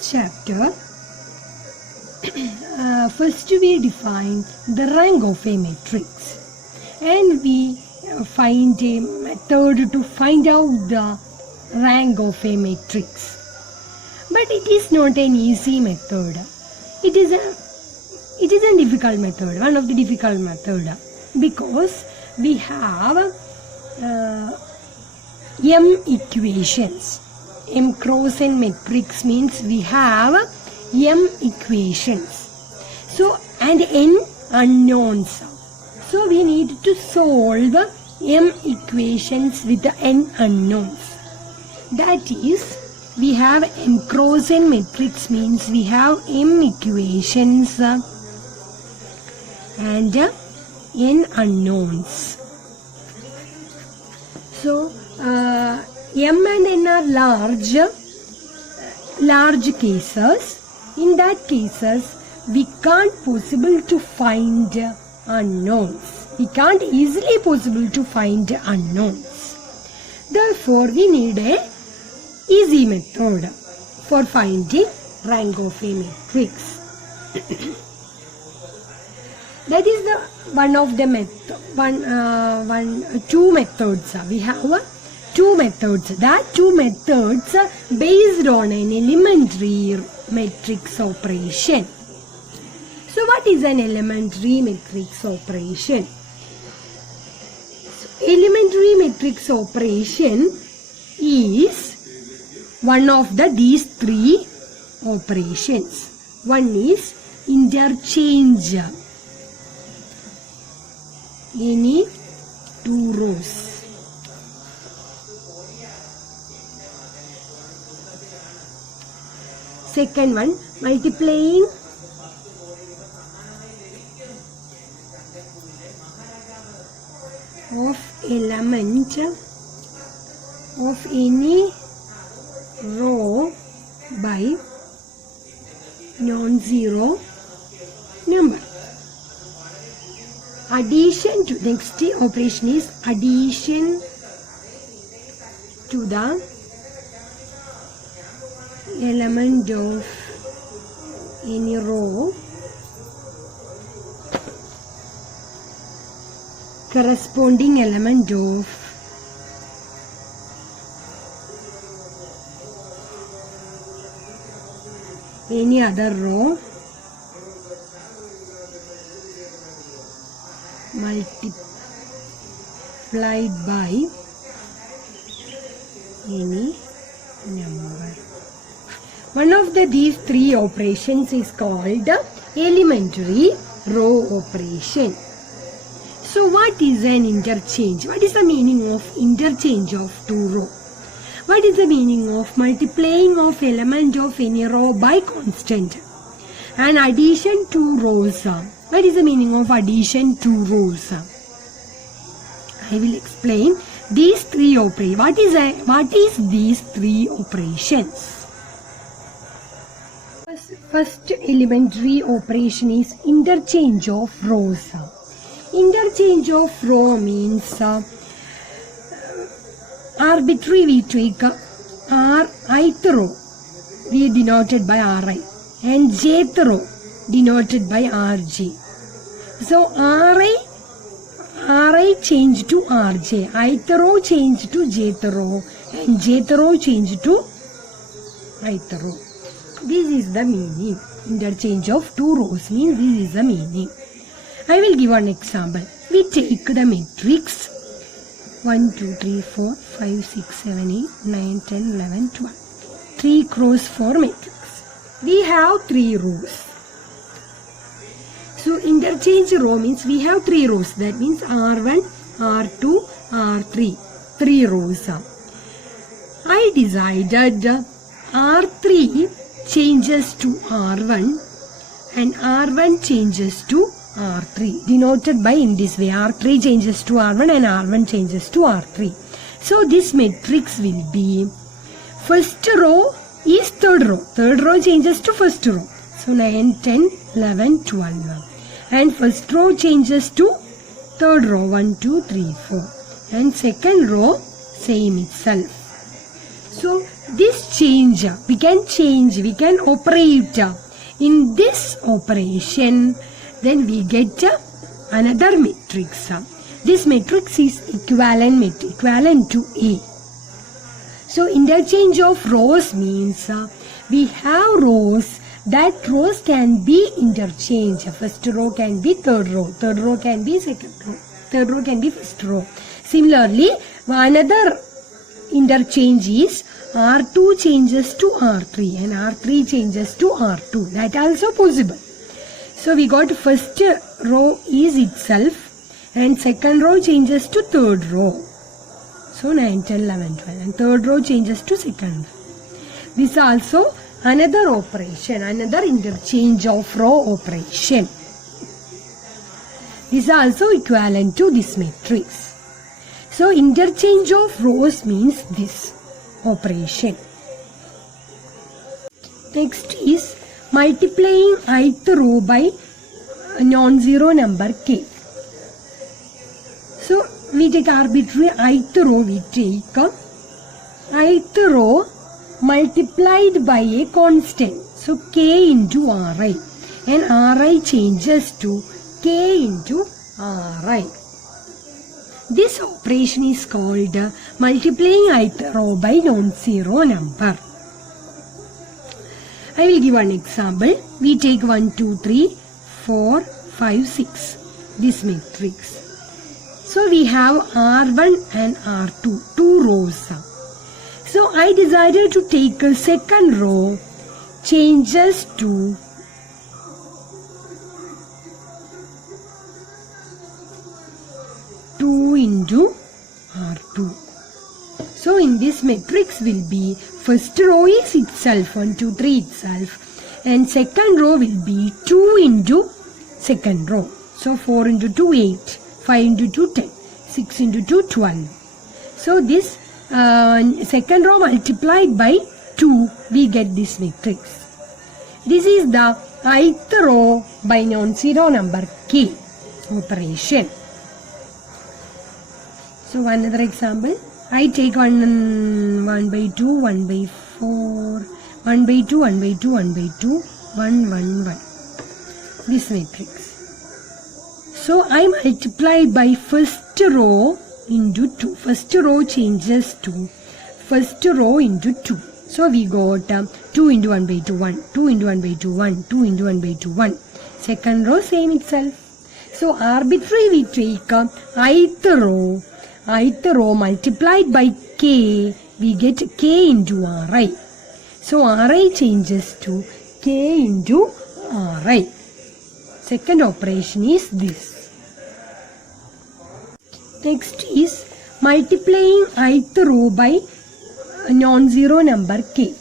this chapter, first we define the rank of a matrix, and we find a method to find out the rank of a matrix. But it is not an easy method. It is a difficult method, one of the difficult method, because we have m equations. M cross n matrix means we have m equations. So, and n unknowns. So we need to solve m equations with the n unknowns. That is, we have m cross n matrix means we have m equations and n unknowns. So m and n are large cases. In that cases, we can't possible to find unknowns. We can't easily possible to find unknowns. Therefore, we need a easy method for finding rank of a matrix. That is the one of the two methods. We have two methods. That two methods based on an elementary matrix operation. So what is an elementary matrix operation? So, elementary matrix operation is one of these three operations. One is interchange any two rows. Second one, multiplying of element of any row by non-zero number. Addition to, next operation is addition to the element of any row corresponding element of any other row multiplied by any number. One of these three operations is called elementary row operation. So what is an interchange? What is the meaning of interchange of two rows? What is the meaning of multiplying of element of any row by constant? And addition to rows. What is the meaning of addition to rows? I will explain these three operations. What is these three operations? First elementary operation is interchange of rows. Interchange of row means arbitrary we take ith row we denoted by Ri and jth row denoted by Rj. So Ri change to Rj, ith row change to jth row and jth row change to ith row. This is the meaning. Interchange of two rows means this is the meaning. I will give an example. We take the matrix 1, 2, 3, 4, 5, 6, 7, 8, 9, 10, 11, 12. 3 cross 4 matrix. We have 3 rows. So interchange row means we have 3 rows. That means R1, R2, R3. 3 rows. I decided R3 changes to R1 and R1 changes to R3, denoted by in this way. R3 changes to R1 and R1 changes to R3. So this matrix will be first row is third row. Third row changes to first row. So 9, 10, 11, 12. And first row changes to third row 1, 2, 3, 4. And second row same itself. So this change, we can operate in this operation, then we get another matrix. This matrix is equivalent to A. So interchange of rows means we have rows. That rows can be interchanged. First row can be third row can be second row, third row can be first row. Similarly, another interchange is R2 changes to R3 and R3 changes to R2. That also possible. So we got first row is itself and second row changes to third row. So 9, 10, 11, 12 and third row changes to second. This also another operation, another interchange of row operation. This is also equivalent to this matrix. So interchange of rows means this operation. Next is multiplying ith row by a non-zero number k. So we take arbitrary ith row, we take ith row multiplied by a constant. So k into ri and ri changes to k into ri. This operation is called multiplying ith row by non-zero number. I will give one example. We take 1, 2, 3, 4, 5, 6. This matrix. So we have R1 and R2, two rows. So I decided to take a second row, changes to into R2. So in this matrix will be first row is itself 1, 2, 3 itself and second row will be 2 into second row. So 4 into 2 8, 5 into 2 10, 6 into 2 12. So this second row multiplied by 2 we get this matrix. This is the ith row by non-zero number k operation. So another example, I take 1 by 2, 1 by 4, 1 by 2, 1 by 2, 1 by 2, 1, 1, 1. This matrix. So I multiply by first row into 2. First row changes to first row into 2. So we got 2 into 1 by 2, 1, 2 into 1 by 2, 1, 2 into 1 by 2, 1. Second row same itself. So arbitrarily we take ith row multiplied by k, we get k into ri. So ri changes to k into ri. Second operation is this. Next is multiplying ith row by a non-zero number k.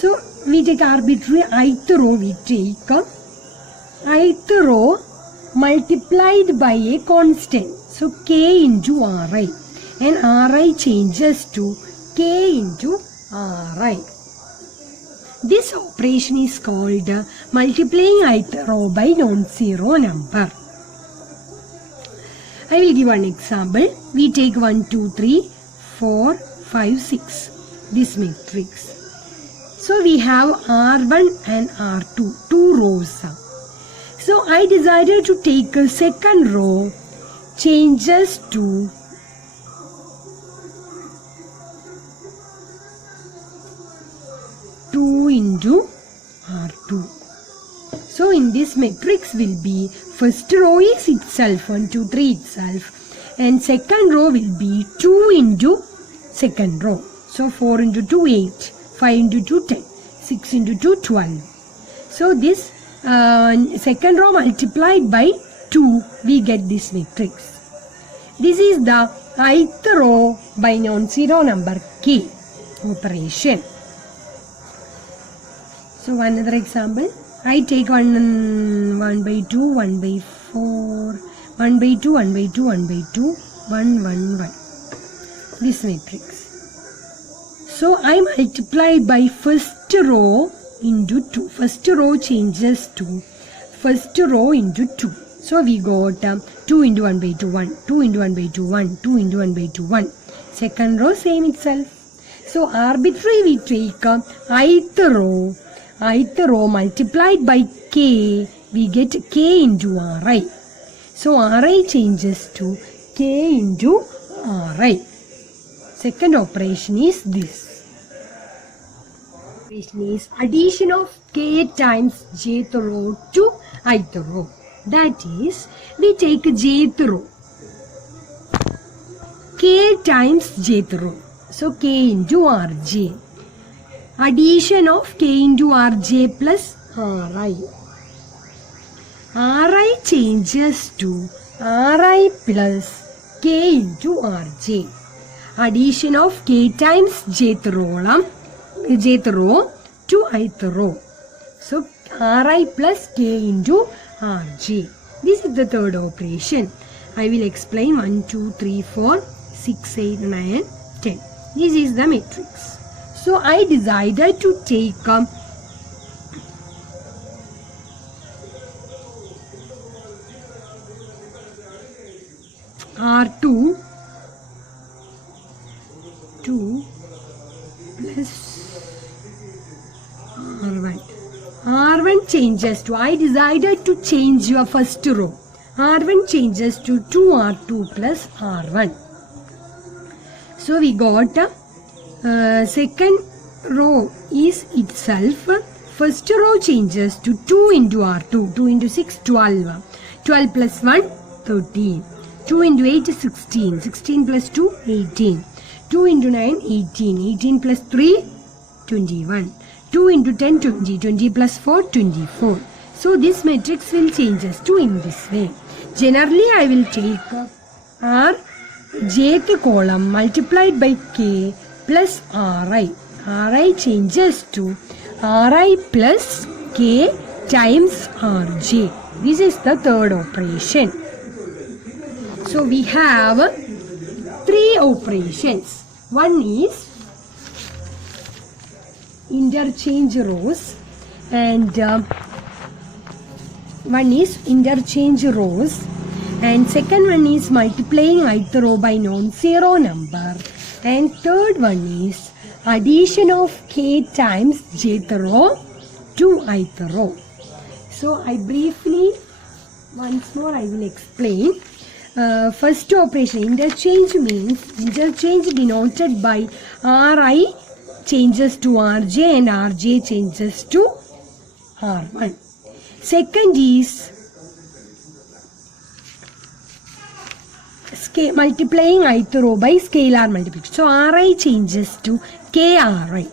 So we take arbitrary ith row, we take ith row multiplied by a constant. So k into ri and ri changes to k into ri. This operation is called multiplying ith row by non-zero number. I will give one example. We take 1, 2, 3, 4, 5, 6. This matrix. So we have R1 and R2, two rows. So I decided to take a second row, changes to into R2. So in this matrix will be first row is itself 1, 2, 3 itself and second row will be 2 into second row. So 4 into 2 8, 5 into 2 10, 6 into 2 12. So this second row multiplied by 2 we get this matrix. This is the ith row by non-zero number k operation. So another example, I take 1 by 2, 1 by 4, 1 by 2, 1 by 2, 1 by 2, 1, 1, 1. This matrix. So I multiply by first row into 2. First row changes to first row into 2. So we got 2 into 1 by 2, 1, 2 into 1 by 2, 1, 2 into 1 by 2, 1. Second row same itself. So arbitrary we take ith row multiplied by k, we get k into Ri. So Ri changes to k into Ri. Second operation is this. Operation is addition of k times jth row to ith row. That is, we take jth row, k times jth row. So k into Rj. Addition of k into Rj plus Ri. Ri changes to Ri plus k into Rj. Addition of k times jth row to ith row. So Ri plus k into Rj. This is the third operation. I will explain 1, 2, 3, 4, 6, 8, 9, 10. This is the matrix. So I decided to take R2 2 plus R1. R1 changes to, I decided to change your first row. R1 changes to 2R2 plus R1. So we got second row is itself. First row changes to 2 into R2. 2 into 6, 12. 12 plus 1, 13. 2 into 8 is 16. 16 plus 2, 18. 2 into 9, 18. 18 plus 3, 21. 2 into 10, 20. 20 plus 4, 24. So this matrix will changes to in this way. Generally I will take R jth column multiplied by k plus Ri. Ri changes to Ri plus k times Rj. This is the third operation. So we have 3 operations. One is interchange rows and one is interchange rows. And second one is multiplying ith row by non-zero number. And third one is addition of k times jth row to ith row. So I briefly, once more I will explain. First operation, interchange means interchange denoted by Ri changes to Rj and Rj changes to R1. Second is multiplying ith row by scalar multiplication. So Ri changes to KRI.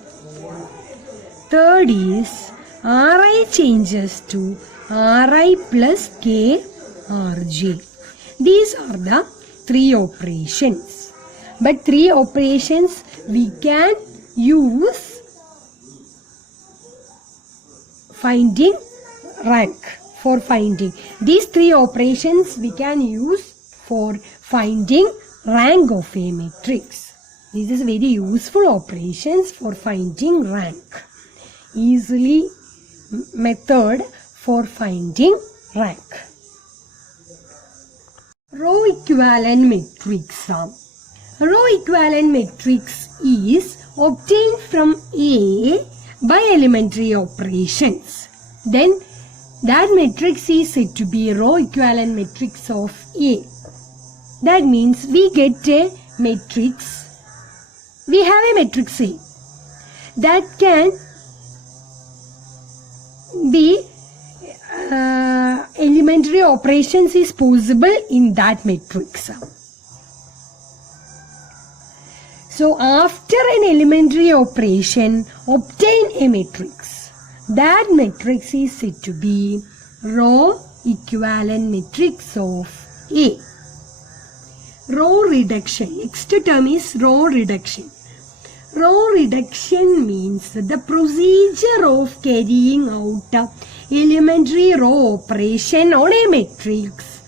Third is Ri changes to Ri plus KRJ. These are the 3 operations. But 3 operations we can use finding rank. For finding these 3 operations we can use for finding rank of a matrix. This is very useful operations for finding rank. Easily method for finding rank. Row equivalent matrix. Row equivalent matrix is obtained from A by elementary operations. Then that matrix is said to be row equivalent matrix of A. That means we get a matrix. We have a matrix A that can be elementary operations is possible in that matrix. So after an elementary operation, obtain a matrix. That matrix is said to be row equivalent matrix of A. Row reduction. Next term is row reduction. Row reduction means the procedure of carrying out elementary row operation on a matrix.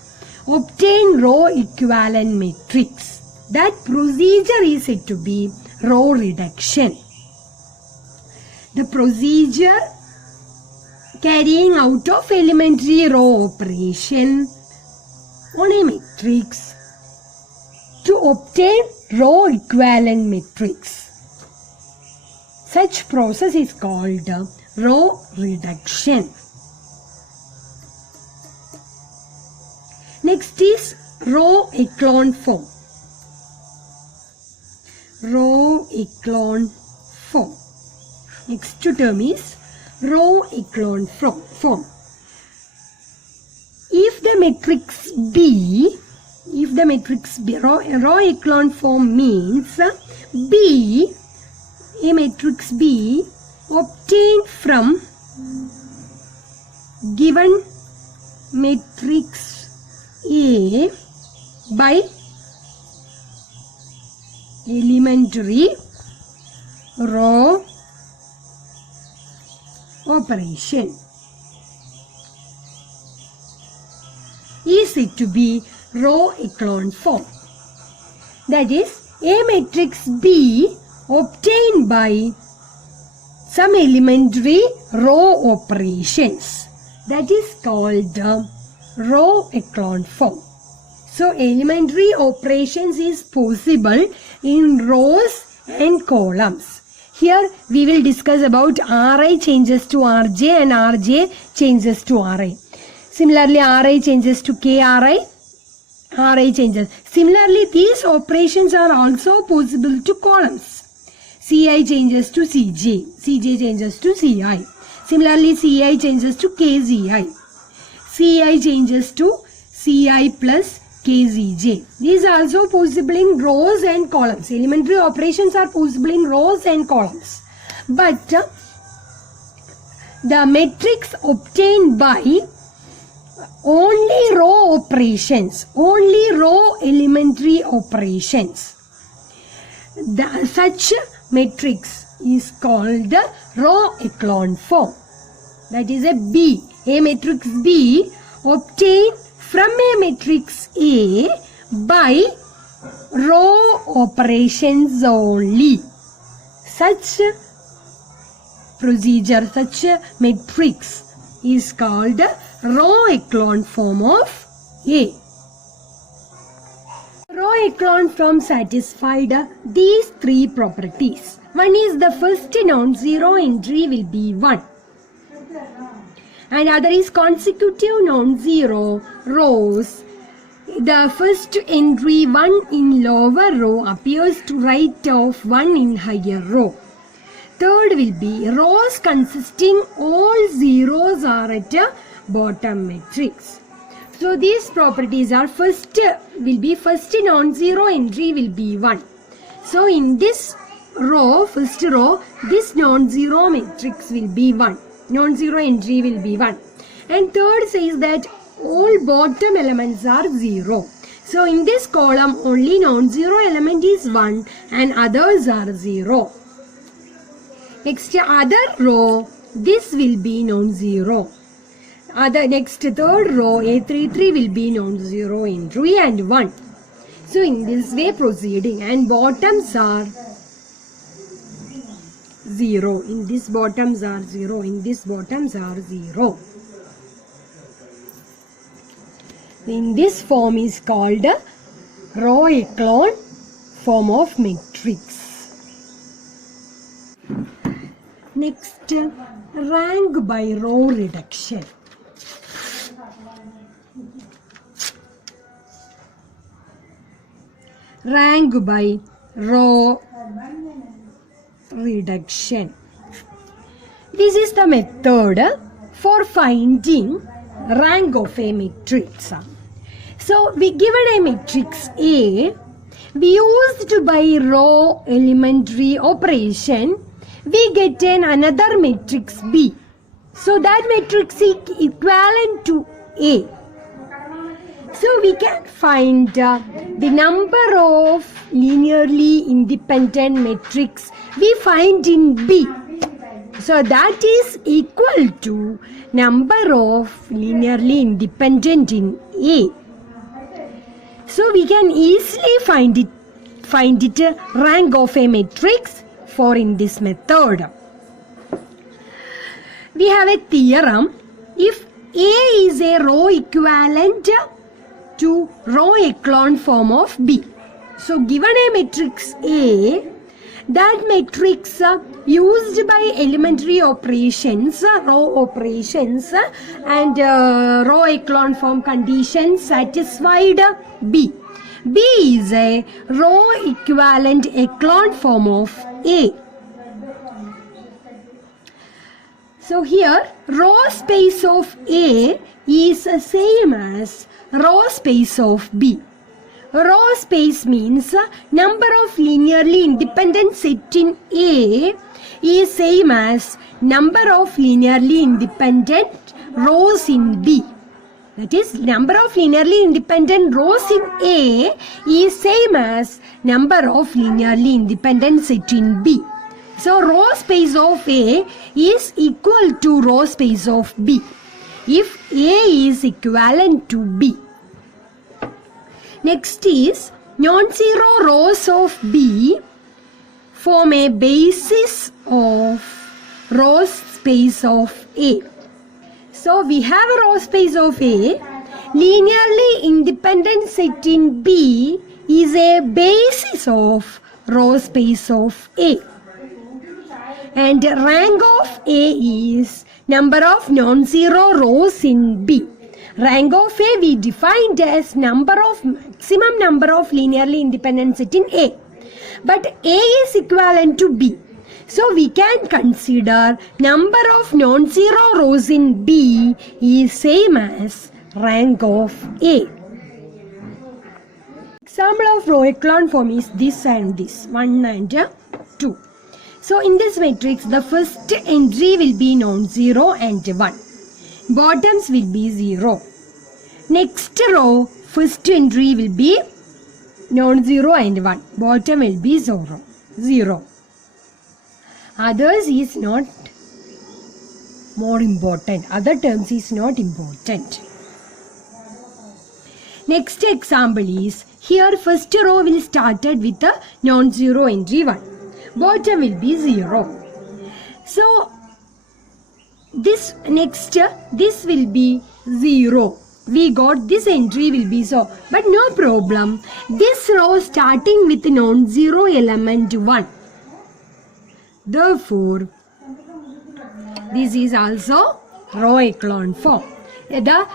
Obtain row equivalent matrix. That procedure is said to be row reduction. The procedure carrying out of elementary row operation on a matrix to obtain row equivalent matrix. Such process is called row reduction. Next is row echelon form. Row echelon form. Next term is row echelon form. If the matrix B, row echelon form means B, a matrix B obtained from given matrix A by elementary row operation is said to be row echelon form. That is, a matrix B obtained by some elementary row operations. That is called row echelon form. So elementary operations is possible in rows and columns. Here we will discuss about Ri changes to Rj and Rj changes to Ri. Similarly, Ri changes to Kri, Ri changes. Similarly, these operations are also possible to columns. Ci changes to Cj, Cj changes to Ci. Similarly, Ci changes to Kzi, Ci changes to Ci plus Kzj. These are also possible in rows and columns. Elementary operations are possible in rows and columns. But the matrix obtained by only row operations, only row elementary operations, such matrix is called row echelon form. That is a B. A matrix B obtained from a matrix A by row operations only. Such procedure, such matrix is called row echelon form of A. Row echelon form satisfied these three properties. One is the first non-zero entry will be 1. And other is consecutive non-zero rows. The first entry 1 in lower row appears to right of 1 in higher row. Third will be rows consisting all zeros are at bottom matrix. So these properties are first non-zero entry will be 1. So in this row, first row, this non-zero matrix will be 1. Non-zero entry will be 1. And third says that all bottom elements are 0. So in this column only non-zero element is 1 and others are 0. Next other row, this will be non-zero. Next third row, A33 will be non-zero entry and 1. So in this way proceeding, and bottoms are 0. In this bottoms are 0. In this bottoms are 0. In this form is called row echelon form of matrix. Next, rank by row reduction. Rank by row reduction. This is the method for finding rank of a matrix. So we given a matrix A, we used by row elementary operation, we get another matrix B. So that matrix is equivalent to A. So we can find the number of linearly independent matrix we find in B. So that is equal to number of linearly independent in A. So we can easily find it rank of a matrix for in this method. We have a theorem. If A is a row equivalent to row echelon form of B. So given a matrix A, that matrix used by elementary operations, row operations and row echelon form conditions satisfied B. B is a row equivalent echelon form of A. So here row space of A is same as row space of B. Row space means number of linearly independent set in A is same as number of linearly independent rows in B. That is, number of linearly independent rows in A is same as number of linearly independent set in B. So row space of A is equal to row space of B if A is equivalent to B. Next is non-zero rows of B form a basis of row space of A. So we have a row space of A. Linearly independent set in B is a basis of row space of A. And rank of A is number of non-zero rows in B. Rank of A we defined as maximum number of linearly independent set in A. But A is equivalent to B. So we can consider number of non-zero rows in B is same as rank of A. Example of row echelon form is this and this, 1 and 2. So in this matrix the first entry will be non-zero and 1. Bottoms will be 0. Next row, first entry will be non-zero and 1. Bottom will be 0. Others is not more important. Other terms is not important. Next example is, here first row will started with a non-zero entry 1. Bottom will be 0. So this next, this will be 0. We got this entry will be so, but no problem. This row starting with non-zero element 1. Therefore, this is also row echelon form. The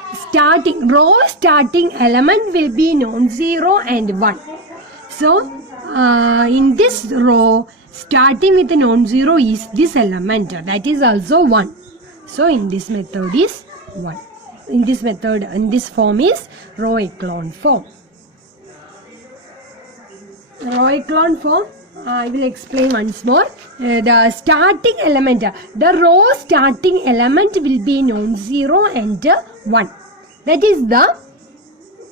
row starting element will be non-zero and 1. So, in this row, starting with non-zero is this element. That is also 1. So, in this method is 1. In this form is row echelon form. Row echelon form, I will explain once more. The starting element, the row starting element will be non-zero and 1. That is the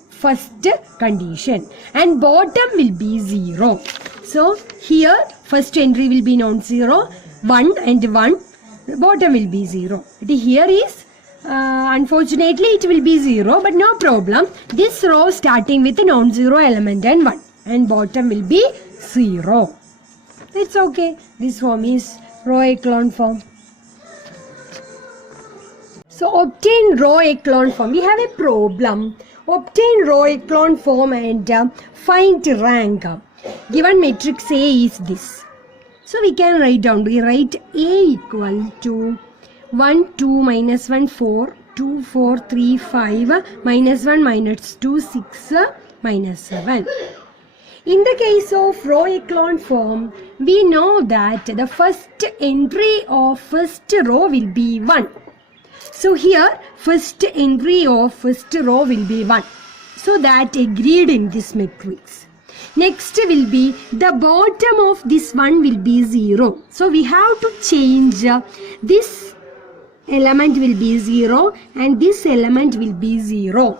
first condition. And bottom will be 0. So here first entry will be non-zero, 1 and 1. Bottom will be 0. Here is unfortunately it will be 0, but no problem. This row starting with a non-zero element and 1, and bottom will be 0. It's okay. This form is row echelon form. So obtain row echelon form. We have a problem. Obtain row echelon form and find rank. Given matrix A is this. So we can write down. We write A equal to 1, 2, minus 1, 4, 2, 4, 3, 5, minus 1, minus 2, 6, minus 7. In the case of row echelon form, we know that the first entry of first row will be 1. So here, first entry of first row will be 1. So that agreed in this matrix. Next will be the bottom of this one will be 0. So we have to change this element will be 0 and this element will be 0.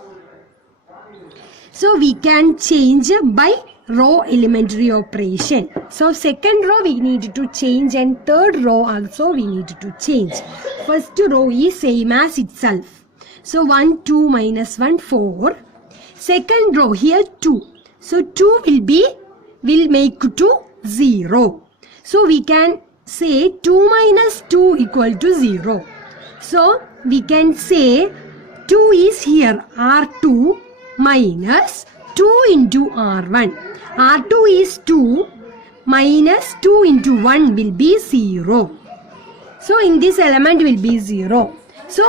So we can change by row elementary operation. So second row we need to change and third row also we need to change. First row is same as itself. So 1, 2, minus 1, 4. Second row here 2. So 2 will make to 0. So we can say 2 minus 2 equal to 0. So we can say 2 is here R2 minus 2 into R1. R2 is 2 minus 2 into 1 will be 0. So in this element will be 0. So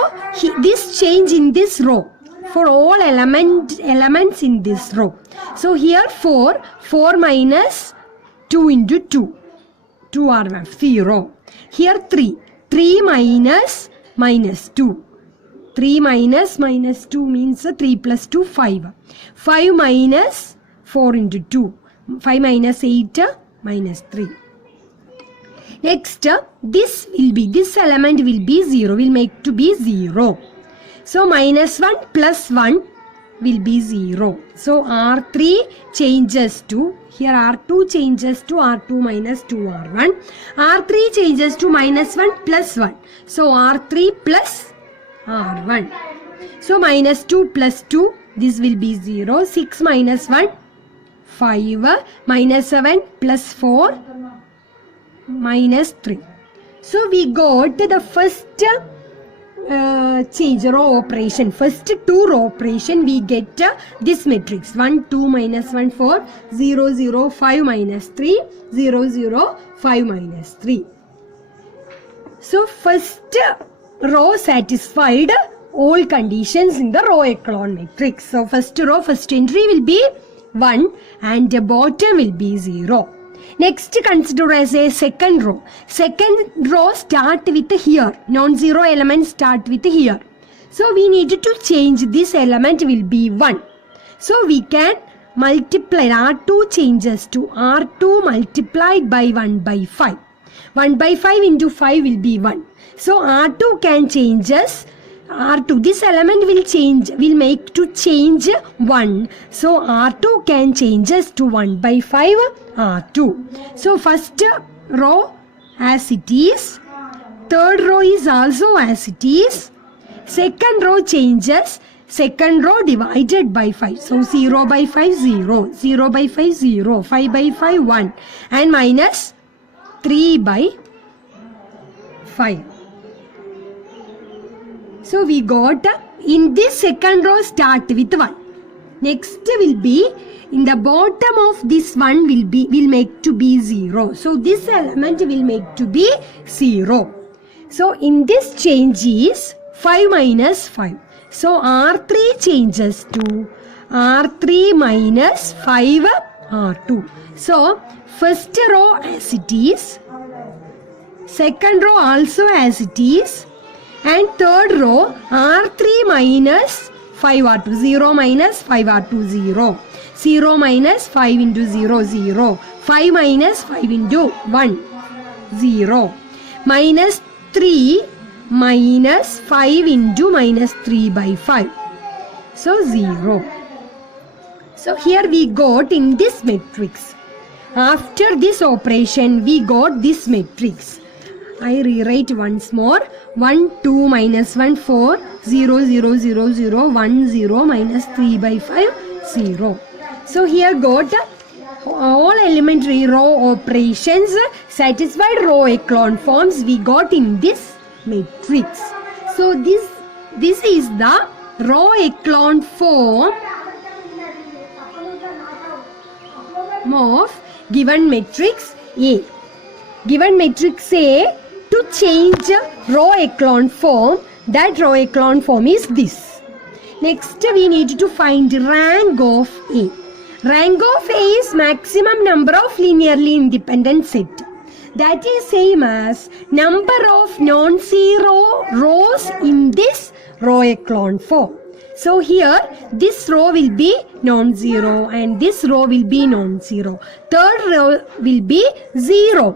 this change in this row for all elements in this row. So here 4 minus 2 into 2. 2 are left, 0. Here 3 minus 2. 3 minus 2 means 3 plus 2, 5. 5 minus 4 into 2. 5 minus 8 minus 3. Next, this element will be 0, will make to be 0. So minus 1 plus 1 will be 0. So R3 changes to, here R2 changes to R2 minus 2R1. R3 changes to minus 1 plus 1. So R3 plus R1. So minus 2 plus 2, this will be 0. 6 minus 1, 5. Minus 7 plus 4, minus 3. So we got the first change row operation. First two row operation we get this matrix. 1, 2 minus 1, 4. 0, 0, 5 minus 3. 0, 0, 5 minus 3. So first row satisfied all conditions in the row echelon matrix. So first row, first entry will be 1 and the bottom will be 0. Next, consider as a second row. Second row start with here. Non-zero elements start with here. So we need to change this element will be 1. So we can multiply R2 changes to R2 multiplied by 1 by 5. 1 by 5 into 5 will be 1. So R2 can changes R2. This element will make to change 1. So R2 can changes to 1 by 5 R2. So first row as it is. Third row is also as it is. Second row changes. Second row divided by 5. So 0 by 5 0. 0 by 5 0. 5 by 5 1. And minus 3 by 5. So we got in this second row start with 1. Next will be in the bottom of this one will make to be 0. So this element will make to be 0. So in this change is 5 minus 5. So R3 changes to R3 minus 5 R2. So first row as it is. Second row also as it is. And third row R3 minus 5 R2. 0 minus 5 R2 0. 0 minus 5 into 0 0. 5 minus 5 into 1 0. Minus 3 minus 5 into minus 3 by 5. So 0. So here we got in this matrix. After this operation we got this matrix. I rewrite once more. 1, 2 minus 1, 4, 0, 0, 0, 0, 1, 0, minus 3 by 5, 0. So here got all elementary row operations, satisfied row echelon forms we got in this matrix. So this is the row echelon form of given matrix A. Given matrix A, to change row echelon form, that row echelon form is this. Next we need to find rank of A. Rank of A is maximum number of linearly independent set. That is same as number of non-zero rows in this row echelon form. So here this row will be non-zero and this row will be non-zero. Third row will be 0.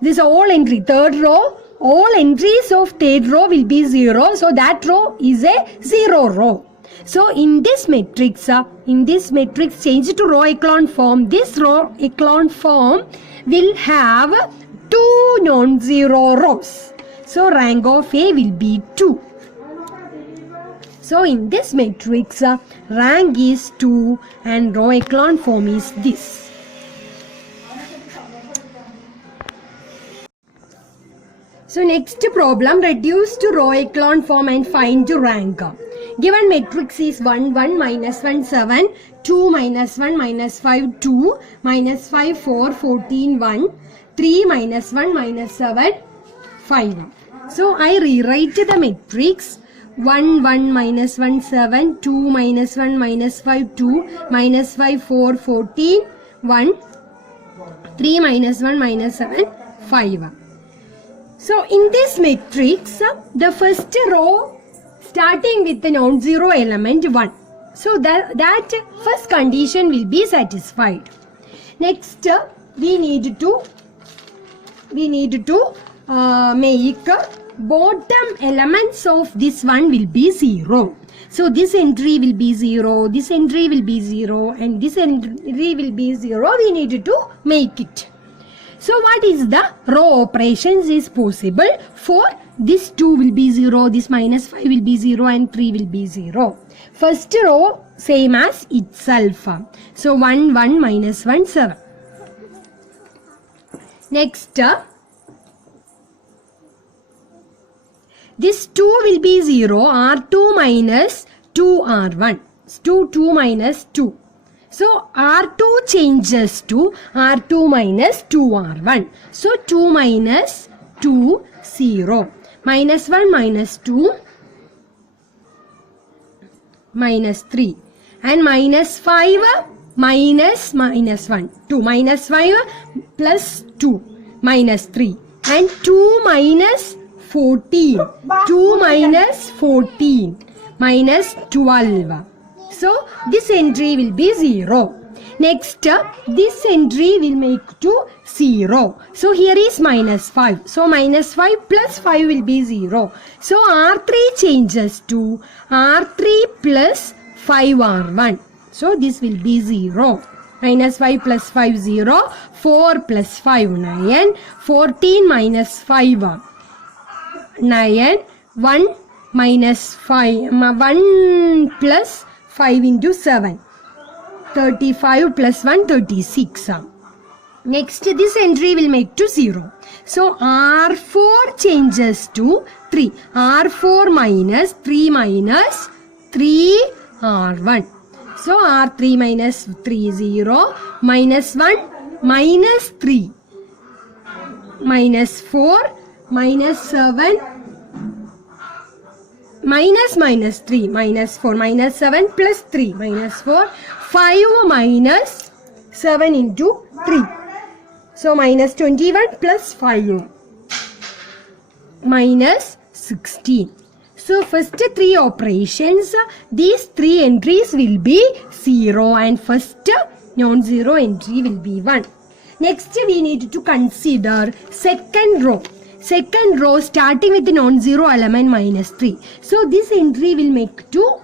This is all entry. Third row, all entries of third row will be 0. So that row is a 0 row. So in this matrix change to row echelon form, this row echelon form will have 2 non-zero rows. So rank of A will be 2. So in this matrix rank is 2 and row echelon form is this. So next problem, reduce to row echelon form and find the rank. Given matrix is 1, 1, minus 1, 7, 2, minus 1, minus 5, 2, minus 5, 4, 14, 1, 3, minus 1, minus 7, 5. So I rewrite the matrix 1, 1, minus 1, 7, 2, minus 1, minus 5, 2, minus 5, 4, 14, 1, 3, minus 1, minus 7, 5. So in this matrix, the first row starting with the non-zero element 1. So that first condition will be satisfied. Next, we need to make bottom elements of this one will be 0. So this entry will be 0, this entry will be 0, and this entry will be 0. We need to make it. So what is the row operations is possible for this 2 will be 0, this minus 5 will be 0, and 3 will be 0. First row same as itself. So 1, 1, minus 1, 7. Next, this 2 will be 0, R2 minus 2 R1. 2 minus 2. So R2 changes to R2 minus 2 R1. So 2 minus 2, 0. Minus 1 minus 2, minus 3. And minus 5 minus 1. 2 minus 5 plus 2 minus 3. And 2 minus 14. 2 minus 14 minus 12. So this entry will be 0. Next, this entry will make to 0. So here is minus 5. So minus 5 plus 5 will be 0. So R3 changes to R3 plus 5R1. So this will be 0. Minus 5 plus 5, 0. 4 plus 5, 9. 14 minus 5, 9. 1 minus 5, 1 plus 5 into 7. 35 plus 1, 36. Next, this entry will make to 0. So R4 changes to 3. R4 minus 3 minus 3 R1. So R3 minus 3, 0. Minus 1 minus 3. Minus 4 minus 7. Minus 3, minus 4, minus 7 plus 3, minus 4, 5 minus 7 into 3. So minus 21 plus 5, minus 16. So first 3 operations, these 3 entries will be 0 and first non-zero entry will be 1. Next we need to consider second row. Second row starting with the non-zero element minus 3. So this entry will make to